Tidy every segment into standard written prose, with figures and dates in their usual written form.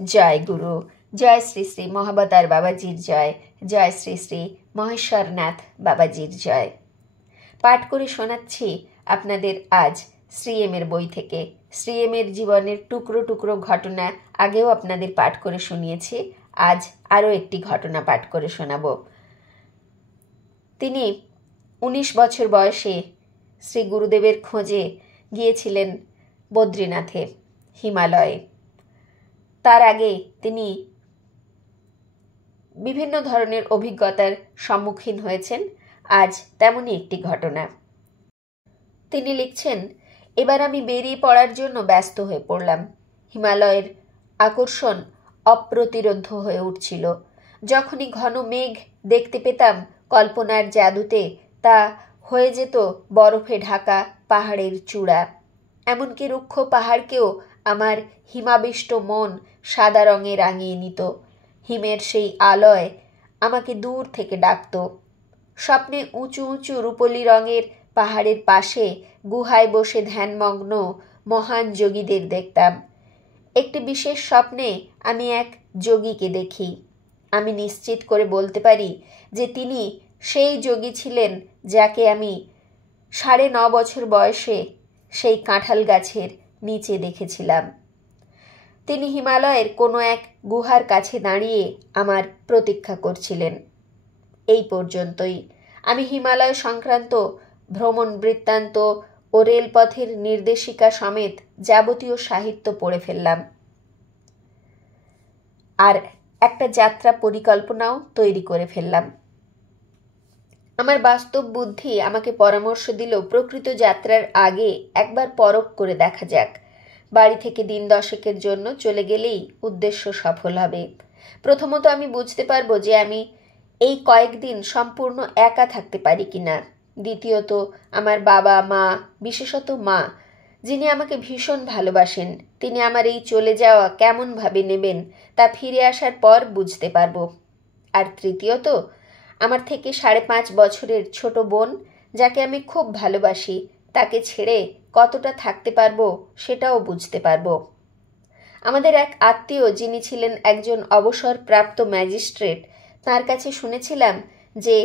জয় গুরু, জয় শ্রী শ্রী মহাবতার বাবাজির জয়, জয় শ্রী শ্রী মহেশ্বরনাথ বাবাজির জয়। পাঠ করে শোনাচ্ছি আপনাদের আজ শ্রীএমের বই থেকে। শ্রীএমের জীবনের টুকরো টুকরো ঘটনা আগেও আপনাদের পাঠ করে শুনিয়েছি, আজ আরও একটি ঘটনা পাঠ করে শোনাব। তিনি 19 বছর বয়সে শ্রী গুরুদেবের খোঁজে গিয়েছিলেন বদ্রীনাথে, হিমালয়ে। তার আগে তিনি বিভিন্ন ধরনের অভিজ্ঞতার সম্মুখীন হয়েছেন। আজ তেমনই একটি ঘটনা। তিনি লিখছেন, এবার আমি বেরিয়ে পড়ার জন্য ব্যস্ত হয়ে পড়লাম। হিমালয়ের আকর্ষণ অপ্রতিরোধ্য হয়ে উঠছিল। যখনই ঘন মেঘ দেখতে পেতাম কল্পনার জাদুতে, তা হয়ে যেত বরফে ঢাকা পাহাড়ের চূড়া। এমনকি রুক্ষ পাহাড়কেও আমার হিমাবিষ্ট মন সাদা রঙে রাঙিয়ে নিত। হিমের সেই আলয় আমাকে দূর থেকে ডাকত। স্বপ্নে উঁচু উঁচু রূপলি রঙের পাহাড়ের পাশে গুহায় বসে ধ্যানমগ্ন মহান যোগীদের দেখতাম। একটি বিশেষ স্বপ্নে আমি এক যোগীকে দেখি। আমি নিশ্চিত করে বলতে পারি যে তিনি সেই যোগী ছিলেন যাকে আমি 9.5 বছর বয়সে সেই কাঁঠাল গাছের নিচে দেখেছিলাম। তিনি হিমালয়ের কোনো এক গুহার কাছে দাঁড়িয়ে আমার প্রতীক্ষা করছিলেন। এই পর্যন্তই। আমি হিমালয় সংক্রান্ত ভ্রমণ বৃত্তান্ত ও রেলপথের নির্দেশিকা সমেত যাবতীয় সাহিত্য পড়ে ফেললাম, আর একটা যাত্রা পরিকল্পনাও তৈরি করে ফেললাম। আমার বাস্তব বুদ্ধি আমাকে পরামর্শ দিল, প্রকৃত যাত্রার আগে একবার পরখ করে দেখা যাক। বাড়ি থেকে দিন 10 জন্য চলে গেলেই উদ্দেশ্য সফল হবে। প্রথমত আমি বুঝতে পারবো যে আমি এই কয়েকদিন সম্পূর্ণ একা থাকতে পারি কিনা। দ্বিতীয়ত আমার বাবা মা, বিশেষত মা, যিনি আমাকে ভীষণ ভালোবাসেন, তিনি আমার এই চলে যাওয়া কেমনভাবে নেবেন তা ফিরে আসার পর বুঝতে পারবো। আর তৃতীয়ত আমার থেকে 5.5 বছরের ছোট বোন, যাকে আমি খুব ভালোবাসি, তাকে ছেড়ে কতটা থাকতে পারবো সেটাও বুঝতে পারবো। আমাদের এক আত্মীয়, যিনি ছিলেন একজন অবসরপ্রাপ্ত ম্যাজিস্ট্রেট, তার কাছে শুনেছিলাম যে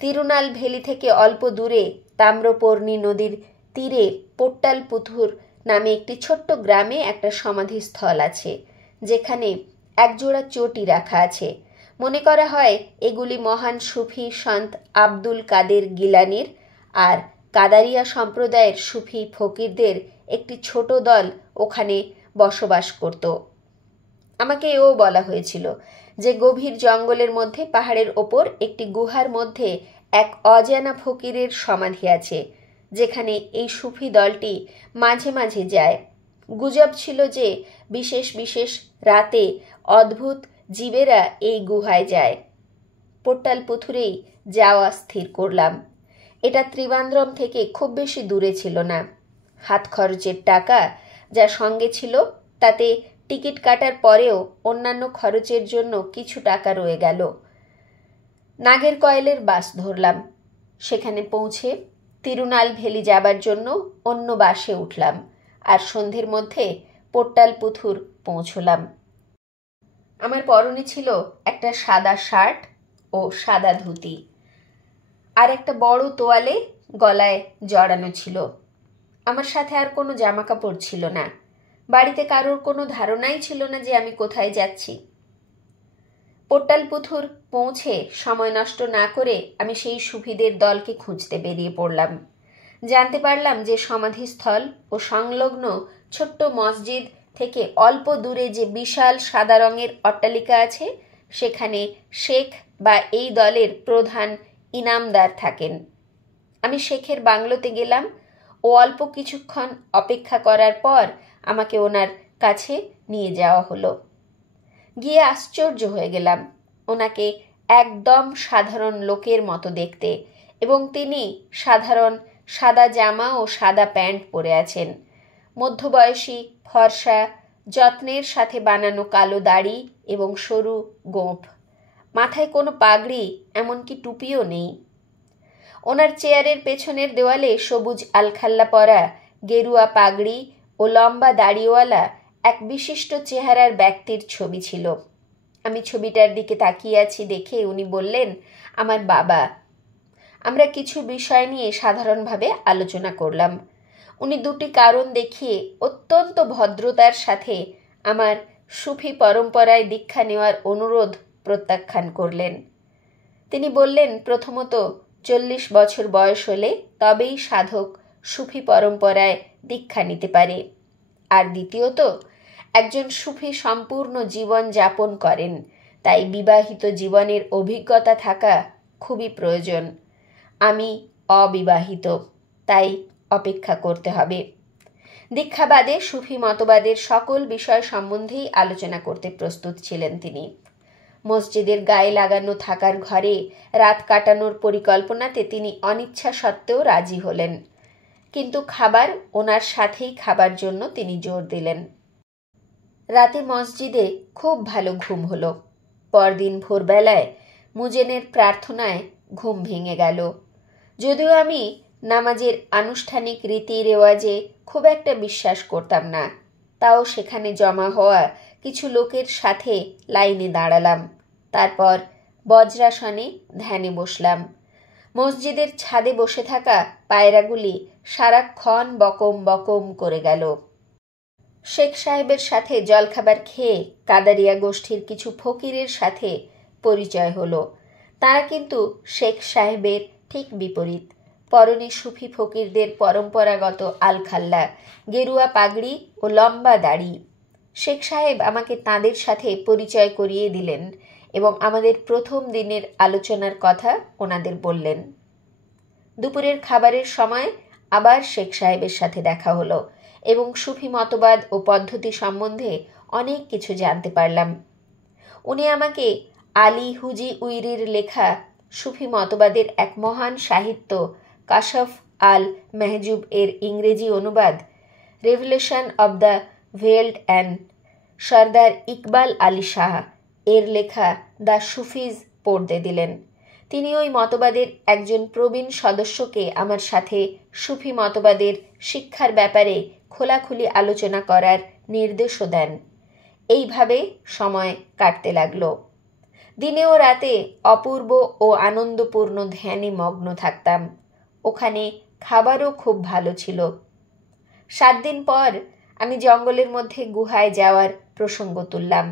তিরুনালভেলি থেকে অল্প দূরে তাম্রপর্ণী নদীর তীরে পোট্টালপুথুর নামে একটি ছোট্ট গ্রামে একটা সমাধিস্থল আছে, যেখানে একজোড়া চটি রাখা আছে। মনে করা হয় এগুলি মহান সুফি সন্ত আব্দুল কাদের গিলানির আর কাদারিয়া সম্প্রদায়ের সুফি ফকিরদের একটি ছোট দল ওখানে বসবাস করত। আমাকে এও বলা হয়েছিল যে গভীর জঙ্গলের মধ্যে পাহাড়ের ওপর একটি গুহার মধ্যে এক অজানা ফকিরের সমাধি আছে, যেখানে এই সুফি দলটি মাঝে মাঝে যায়। গুজব ছিল যে বিশেষ বিশেষ রাতে অদ্ভুত জীবেরা এই গুহায় যায়। পোট্টালপুথুরেই যাওয়া স্থির করলাম। এটা ত্রিবান্দ্রম থেকে খুব বেশি দূরে ছিল না। হাত খরচের টাকা যা সঙ্গে ছিল তাতে টিকিট কাটার পরেও অন্যান্য খরচের জন্য কিছু টাকা রয়ে গেল। নাগেরকয়েলের বাস ধরলাম। সেখানে পৌঁছে তিরুনালভেলি যাবার জন্য অন্য বাসে উঠলাম, আর সন্ধ্যের মধ্যে পোট্টালপুথুর পৌঁছলাম। আমার পরনে ছিল একটা সাদা শার্ট ও সাদা ধুতি, আর একটা বড় তোয়ালে গলায় জড়ানো ছিল। আমার সাথে আর কোনো জামা কাপড় ছিল না। বাড়িতে কারোর কোনো ধারণাই ছিল না যে আমি কোথায় যাচ্ছি। পোট্টালপুথুর পৌঁছে সময় নষ্ট না করে আমি সেই সুফিদের দলকে খুঁজতে বেরিয়ে পড়লাম। জানতে পারলাম যে সমাধিস্থল ও সংলগ্ন ছোট্ট মসজিদ থেকে অল্প দূরে যে বিশাল সাদা রঙের অট্টালিকা আছে, সেখানে শেখ বা এই দলের প্রধান ইনামদার থাকেন। আমি শেখের বাংলোতে গেলাম ও অল্প কিছুক্ষণ অপেক্ষা করার পর আমাকে ওনার কাছে নিয়ে যাওয়া হলো। গিয়ে আশ্চর্য হয়ে গেলাম। ওনাকে একদম সাধারণ লোকের মতো দেখতে, এবং তিনি সাধারণ সাদা জামা ও সাদা প্যান্ট পরে আছেন। মধ্যবয়সী, ফর্সা, যত্নের সাথে বানানো কালো দাড়ি এবং সরু গোঁফ। মাথায় কোনো পাগড়ি, এমনকি টুপিও নেই। ওনার চেয়ারের পেছনের দেওয়ালে সবুজ আলখাল্লা পরা, গেরুয়া পাগড়ি ও লম্বা দাড়িওয়ালা এক বিশিষ্ট চেহারার ব্যক্তির ছবি ছিল। আমি ছবিটার দিকে তাকিয়ে আছি দেখে উনি বললেন, আমার বাবা। আমরা কিছু বিষয় নিয়ে সাধারণভাবে আলোচনা করলাম। উনি দুটি কারণ দেখিয়ে অত্যন্ত ভদ্রতার সাথে আমার সুফি পরম্পরায় দীক্ষা নেওয়ার অনুরোধ প্রত্যাখ্যান করলেন। তিনি বললেন, প্রথমত 40 বছর বয়স হলে তবেই সাধক সুফি পরম্পরায় দীক্ষা নিতে পারে, আর দ্বিতীয়ত একজন সুফি সম্পূর্ণ জীবন যাপন করেন, তাই বিবাহিত জীবনের অভিজ্ঞতা থাকা খুবই প্রয়োজন। আমি অবিবাহিত, তাই অপেক্ষা করতে হবে। দীক্ষাবাদে সুফি মতবাদের সকল বিষয় সম্বন্ধেই আলোচনা করতে প্রস্তুত ছিলেন তিনি। মসজিদের গায়ে লাগানো থাকার ঘরে রাত কাটানোর পরিকল্পনাতে তিনি অনিচ্ছা সত্ত্বেও রাজি হলেন, কিন্তু খাবার ওনার সাথেই খাবার জন্য তিনি জোর দিলেন। রাতে মসজিদে খুব ভালো ঘুম হলো। পরদিন ভোরবেলায় মুজেনের প্রার্থনায় ঘুম ভেঙে গেল। যদিও আমি নামাজের আনুষ্ঠানিক রীতি রেওয়াজে খুব একটা বিশ্বাস করতাম না, তাও সেখানে জমা হওয়া কিছু লোকের সাথে লাইনে দাঁড়ালাম। তারপর বজ্রাসনে ধ্যানে বসলাম। মসজিদের ছাদে বসে থাকা পায়রাগুলি সারাক্ষণ বকম বকম করে গেল। শেখ সাহেবের সাথে জলখাবার খেয়ে কাদারিয়া গোষ্ঠীর কিছু ফকিরের সাথে পরিচয় হলো। তারা কিন্তু শেখ সাহেবের ঠিক বিপরীত। পরনে সুফি ফকিরদের পরম্পরাগত আলখাল্লা, গেরুয়া পাগড়ি ও লম্বা দাড়ি। শেখ সাহেব আমাকে তাদের সাথে পরিচয় করিয়ে দিলেন এবং আমাদের প্রথম দিনের আলোচনার কথা ওনাদের বললেন। দুপুরের খাবারের সময় আবার শেখ সাহেবের সাথে দেখা হলো এবং সুফি মতবাদ ও পদ্ধতি সম্বন্ধে অনেক কিছু জানতে পারলাম। উনি আমাকে আলী হুজি উইরির লেখা সুফি মতবাদের এক মহান সাহিত্য কাশফ আল মেহজুব এর ইংরেজি অনুবাদ revolution of the world and Sardar Iqbal Ali Shah এর লেখা দ্য সুফিজ পড়তে দিলেন। তিনি ওই মতবাদের একজন প্রবীণ সদস্যকে আমার সাথে সুফি মতবাদের শিক্ষার ব্যাপারে খোলাখুলি আলোচনা করার নির্দেশও দেন। এইভাবে সময় কাটতে লাগলো। দিনে ও রাতে অপূর্ব ও আনন্দপূর্ণ ধ্যানে মগ্ন থাকতাম। ওখানে খাবারও খুব ভালো ছিল। 7 দিন পর আমি জঙ্গলের মধ্যে গুহায় যাওয়ার প্রসঙ্গ তুললাম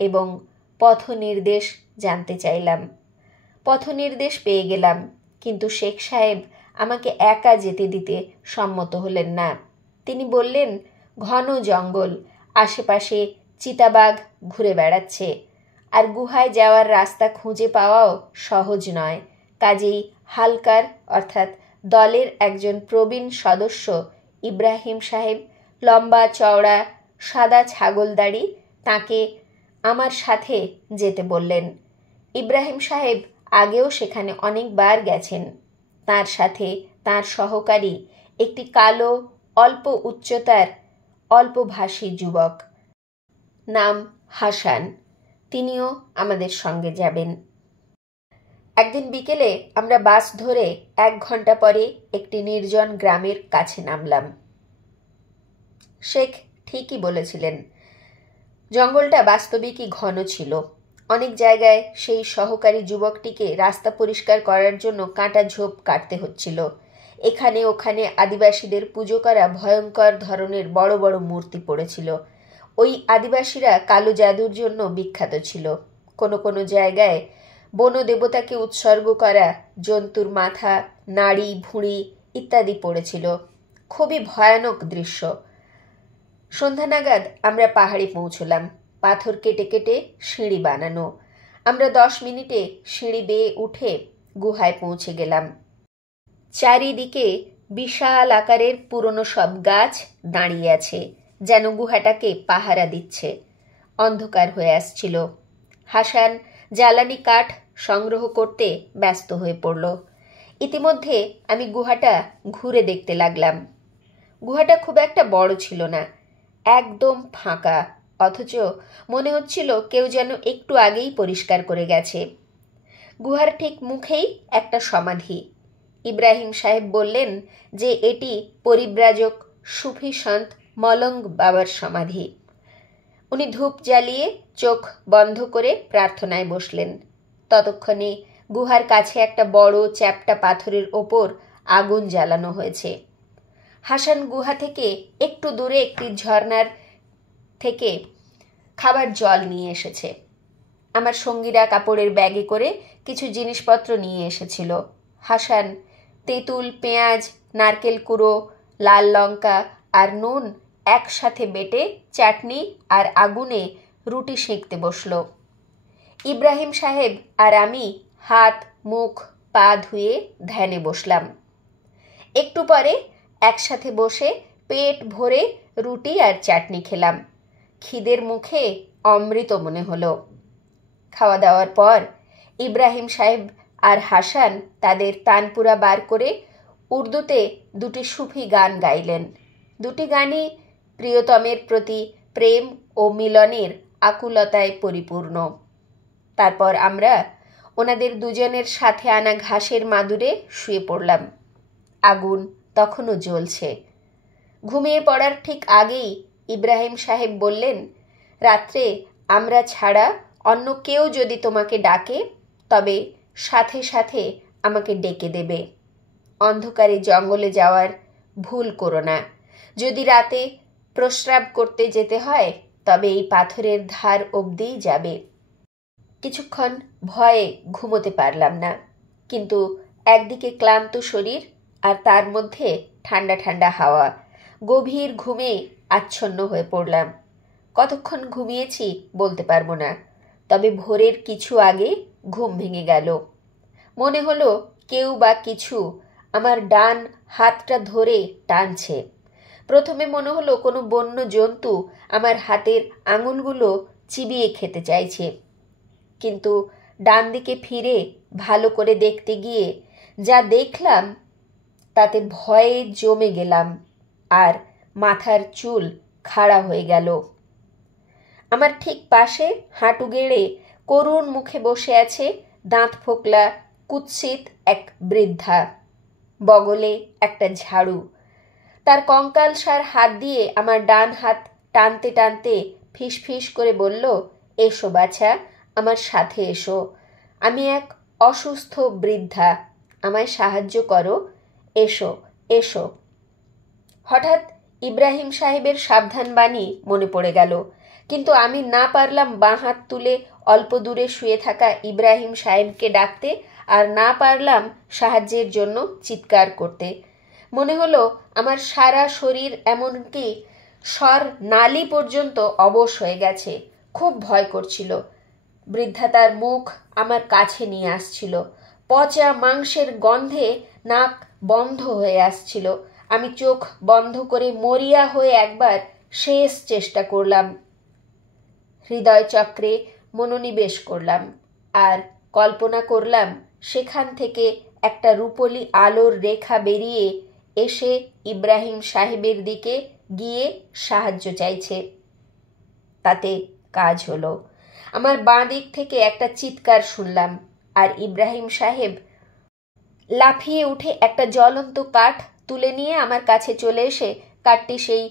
এবং পথ নির্দেশ জানতে চাইলাম। পথ নির্দেশ পেয়ে গেলাম, কিন্তু শেখ সাহেব আমাকে একা যেতে দিতে সম্মত হলেন না। তিনি বললেন, ঘন জঙ্গল, আশেপাশে চিতাবাঘ ঘুরে বেড়াচ্ছে, আর গুহায় যাওয়ার রাস্তা খুঁজে পাওয়াও সহজ নয়। কাজেই হালকার অর্থাৎ দলের একজন প্রবীণ সদস্য ইব্রাহিম সাহেব, লম্বা চওড়া সাদা ছাগলদাড়ি, তাকে আমার সাথে যেতে বললেন। ইব্রাহিম সাহেব আগেও সেখানে অনেকবার গেছেন। তার সাথে তার সহকারী একটি কালো, অল্প উচ্চতার, অল্পভাষী যুবক, নাম হাসান। তিনিও আমাদের সঙ্গে যাবেন। একদিন বিকেলে আমরা বাস ধরে 1 ঘন্টা পরে একটি নির্জন গ্রামের কাছে নামলাম। শেখ ঠিকই বলেছিলেন, জঙ্গলটা বাস্তবিকই ঘন ছিল। অনেক জায়গায় সেই সহকারী যুবকটিকে রাস্তা পরিষ্কার করার জন্য কাঁটা ঝোপ কাটতে হচ্ছিল। এখানে ওখানে আদিবাসীদের পুজো করা ভয়ঙ্কর ধরনের বড় বড় মূর্তি পড়েছিল। ওই আদিবাসীরা কালো জাদুর জন্য বিখ্যাত ছিল। কোনো কোনো জায়গায় বনদেবতাকে উৎসর্গ করা জন্তুর মাথা, নাড়ি, ভুঁড়ি ইত্যাদি পড়েছিল। খুবই ভয়ানক দৃশ্য। সন্ধ্যা নাগাদ আমরা পাহাড়ে পৌঁছলাম। পাথর কেটে কেটে সিঁড়ি বানানো। আমরা 10 মিনিটে সিঁড়ি বেয়ে উঠে গুহায় পৌঁছে গেলাম। চারিদিকে বিশাল আকারের পুরনো সব গাছ দাঁড়িয়ে আছে, যেন গুহাটাকে পাহারা দিচ্ছে। অন্ধকার হয়ে আসছিল। হাসান জ্বালানি কাঠ সংগ্রহ করতে ব্যস্ত হয়ে পড়ল। ইতিমধ্যে আমি গুহাটা ঘুরে দেখতে লাগলাম। গুহাটা খুব একটা বড় ছিল না, একদম ফাঁকা, অথচ মনে হচ্ছিল কেউ যেন একটু আগেই পরিষ্কার করে গেছে। গুহার ঠিক মুখেই একটা সমাধি। ইব্রাহিম সাহেব বললেন যে এটি পরিব্রাজক সুফি সন্ত মলঙ্গ বাবার সমাধি। উনি ধূপ জ্বালিয়ে চোখ বন্ধ করে প্রার্থনায় বসলেন। ততক্ষণে গুহার কাছে একটা বড় চ্যাপ্টা পাথরের ওপর আগুন জ্বালানো হয়েছে। হাসান গুহা থেকে একটু দূরে একটি ঝর্ণার থেকে খাবার জল নিয়ে এসেছে। আমার সঙ্গীরা কাপড়ের ব্যাগে করে কিছু জিনিসপত্র নিয়ে এসেছিল। হাসান তেঁতুল, পেঁয়াজ, নারকেল কুড়ো, লাল লঙ্কা আর নুন একসাথে বেটে চাটনি আর আগুনে রুটি সেঁকতে বসল। ইব্রাহিম সাহেব আর আমি হাত মুখ পা ধুয়ে ধ্যানে বসলাম। একটু পরে একসাথে বসে পেট ভরে রুটি আর চাটনি খেলাম। খিদের মুখে অমৃত মনে হলো। খাওয়া দাওয়ার পর ইব্রাহিম সাহেব আর হাসান তাদের তানপুরা বার করে উর্দুতে দুটি সুফি গান গাইলেন। দুটি গানই প্রিয়তমের প্রতি প্রেম ও মিলনের আকুলতায় পরিপূর্ণ। তারপর আমরা ওনাদের দুজনের সাথে আনা ঘাসের মাদুরে শুয়ে পড়লাম। আগুন তখনও জ্বলছে। ঘুমিয়ে পড়ার ঠিক আগেই ইব্রাহিম সাহেব বললেন, রাত্রে আমরা ছাড়া অন্য কেউ যদি তোমাকে ডাকে তবে সাথে সাথে আমাকে ডেকে দেবে। অন্ধকারে জঙ্গলে যাওয়ার ভুল করো না। যদি রাতে প্রস্রাব করতে যেতে হয় তবে এই পাথরের ধার অবধিই যাবে। কিছুক্ষণ ভয়ে ঘুমোতে পারলাম না, কিন্তু একদিকে ক্লান্ত শরীর আর তার মধ্যে ঠান্ডা ঠান্ডা হাওয়া, গভীর ঘুমে আচ্ছন্ন হয়ে পড়লাম। কতক্ষণ ঘুমিয়েছি বলতে পারবো না, তবে ভোরের কিছু আগে ঘুম ভেঙে গেল। মনে হলো কেউ বা কিছু আমার ডান হাতটা ধরে টানছে। প্রথমে মনে হলো কোনো বন্য জন্তু আমার হাতের আঙুলগুলো চিবিয়ে খেতে চাইছে, কিন্তু ডান দিকে ফিরে ভালো করে দেখতে গিয়ে যা দেখলাম তাতে ভয়ে জমে গেলাম আর মাথার চুল খাড়া হয়ে গেল। আমার ঠিক পাশে হাঁটু গেড়ে করুণ মুখে বসে আছে দাঁত ফোকলা কুৎসিত এক বৃদ্ধা। বগলে একটা ঝাড়ু। তার কঙ্কালসার হাত দিয়ে আমার ডান হাত টানতে টানতে ফিস ফিস করে বলল, এসো বাছা, আমার সাথে এসো। আমি এক অসুস্থ বৃদ্ধা, আমায় সাহায্য করো, এসো এসো। হঠাৎ ইব্রাহিম সাহেবের সাবধান বাণী মনে পড়ে গেল, কিন্তু আমি না পারলাম বাঁ হাত তুলে অল্প দূরে শুয়ে থাকা ইব্রাহিম সাহেবকে ডাকতে, আর না পারলাম সাহায্যের জন্য চিৎকার করতে। মনে হলো আমার সারা শরীর, এমনকি স্বর নালী পর্যন্ত অবশ হয়ে গেছে। খুব ভয় করছিল। বৃদ্ধা তার মুখ আমার কাছে নিয়ে আসছিল। পচা মাংসের গন্ধে নাক বন্ধ হয়ে আসছিল। আমি চোখ বন্ধ করে মরিয়া হয়ে একবার শেষ চেষ্টা করলাম। হৃদয় চক্রে মনোনিবেশ করলাম আর কল্পনা করলাম সেখান থেকে একটা রূপলি আলোর রেখা বেরিয়ে এসে ইব্রাহিম সাহেবের দিকে গিয়ে সাহায্য চাইছে। তাতে কাজ হলো। আমার বাঁ দিক থেকে একটা চিৎকার শুনলাম, আর ইব্রাহিম সাহেব লাফিয়ে উঠে একটা জ্বলন্ত কাঠ তুলে নিয়ে আমার কাছে চলে এসে কাঠটি সেই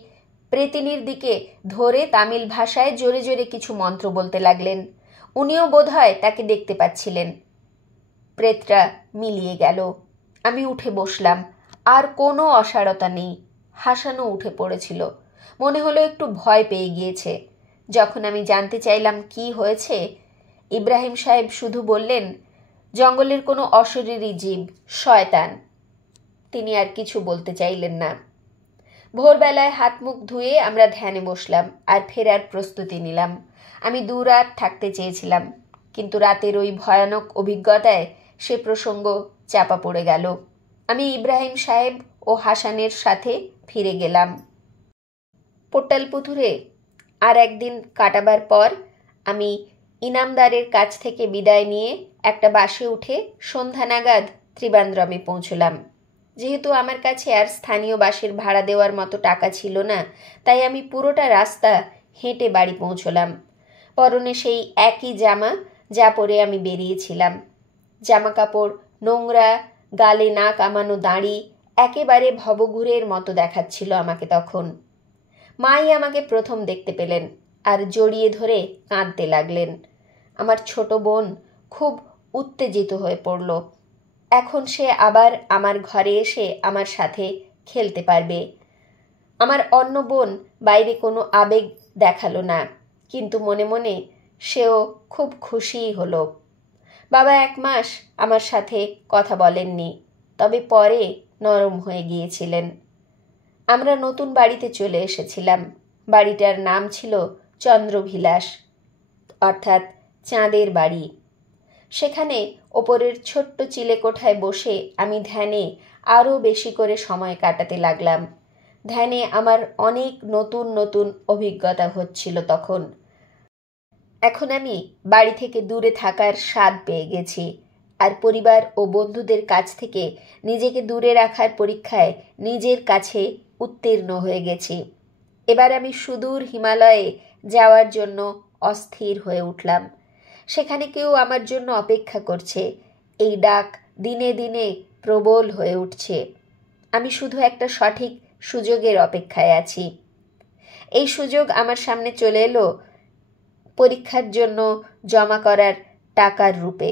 প্রেতিনীর দিকে ধরে তামিল ভাষায় জোরে জোরে কিছু মন্ত্র বলতে লাগলেন। উনিও বোধহয় তাকে দেখতে পাচ্ছিলেন। প্রেতটা মিলিয়ে গেল। আমি উঠে বসলাম। আর কোনো অসাড়তা নেই। হাসানও উঠে পড়েছিল। মনে হলো একটু ভয় পেয়ে গিয়েছে। যখন আমি জানতে চাইলাম কি হয়েছে, ইব্রাহিম সাহেব শুধু বললেন, জঙ্গলের কোনো অশরীরী জীব, শয়তান। তিনি আর কিছু বলতে চাইলেন না। ভোরবেলায় হাত মুখ ধুয়ে আমরা ধ্যানে বসলাম আর ফেরার প্রস্তুতি নিলাম। আমি দুরাত থাকতে চেয়েছিলাম, কিন্তু রাতের ওই ভয়ানক অভিজ্ঞতায় সে প্রসঙ্গ চাপা পড়ে গেল। আমি ইব্রাহিম সাহেব ও হাসানের সাথে ফিরে গেলাম। পোট্টালপুথুরে আর একদিন কাটাবার পর আমি ইনামদারের কাছ থেকে বিদায় নিয়ে একটা বাসে উঠে সন্ধ্যা নাগাদ ত্রিবান্দ্রমে পৌঁছলাম। যেহেতু আমার কাছে আর স্থানীয় বাসের ভাড়া দেওয়ার মতো টাকা ছিল না, তাই আমি পুরোটা রাস্তা হেঁটে বাড়ি পৌঁছলাম। পরনে সেই একই জামা যা পরে আমি বেরিয়েছিলাম। জামা কাপড় নোংরা, গালে না কামানো দাড়ি, একেবারে ভবঘুরের মতো দেখাচ্ছিল আমাকে তখন। মাই আমাকে প্রথম দেখতে পেলেন। আর জড়িয়ে ধরে কাঁদতে লাগলেন। আমার ছোট বোন খুব উত্তেজিত হয়ে পড়ল। এখন সে আবার আমার ঘরে এসে আমার সাথে খেলতে পারবে। আমার অন্য বোন বাইরে কোনো আবেগ দেখালো না, কিন্তু মনে মনে সেও খুব খুশিই হলো। বাবা 1 মাস আমার সাথে কথা বলেননি, তবে পরে নরম হয়ে গিয়েছিলেন। আমরা নতুন বাড়িতে চলে এসেছিলাম। বাড়িটার নাম ছিল চন্দ্রবিলাস, অর্থাৎ চাঁদের বাড়ি। সেখানে ওপরের ছোট্ট চিলেকোঠায় বসে আমি ধ্যানে আরও বেশি করে সময় কাটাতে লাগলাম। ধ্যানে আমার অনেক নতুন নতুন অভিজ্ঞতা হচ্ছিল তখন। এখন আমি বাড়ি থেকে দূরে থাকার স্বাদ পেয়ে গেছি, আর পরিবার ও বন্ধুদের কাছ থেকে নিজেকে দূরে রাখার পরীক্ষায় নিজের কাছে উত্তীর্ণ হয়ে গেছি। এবার আমি সুদূর হিমালয়ে যাওয়ার জন্য অস্থির হয়ে উঠলাম। সেখানে কেউ আমার জন্য অপেক্ষা করছে। এই ডাক দিনে দিনে প্রবল হয়ে উঠছে। আমি শুধু একটা সঠিক সুযোগের অপেক্ষায় আছি। এই সুযোগ আমার সামনে চলে এলো পরীক্ষার জন্য জমা করার টাকার রূপে।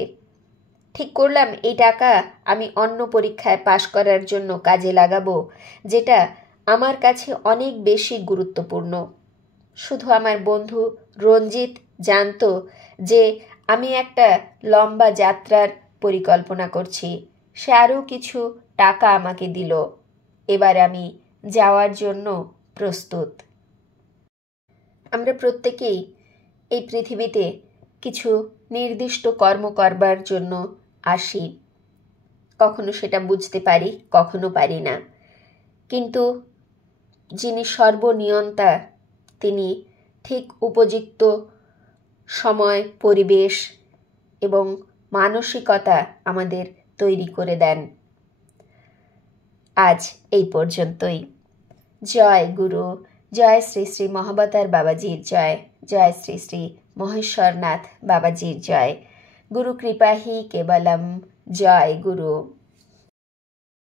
ঠিক করলাম এই টাকা আমি অন্য পরীক্ষায় পাশ করার জন্য কাজে লাগাবো, যেটা আমার কাছে অনেক বেশি গুরুত্বপূর্ণ। শুধু আমার বন্ধু রঞ্জিত জানতো যে আমি একটা লম্বা যাত্রার পরিকল্পনা করছি। সে আরও কিছু টাকা আমাকে দিল। এবার আমি যাওয়ার জন্য প্রস্তুত। আমরা প্রত্যেকেই এই পৃথিবীতে কিছু নির্দিষ্ট কর্ম করবার জন্য আসি। কখনো সেটা বুঝতে পারি, কখনো পারি না, কিন্তু যিনি সর্বনিয়ন্তা তিনি ঠিক উপযুক্ত সময়, পরিবেশ এবং মানসিকতা আমাদের তৈরি করে দেন। আজ এই পর্যন্তই। জয় গুরু, জয় শ্রী শ্রী মহাবতার বাবাজির জয়, জয় শ্রী শ্রী মহেশ্বরনাথ বাবাজির জয়। গুরু কৃপা হি কেবলম। জয় গুরু।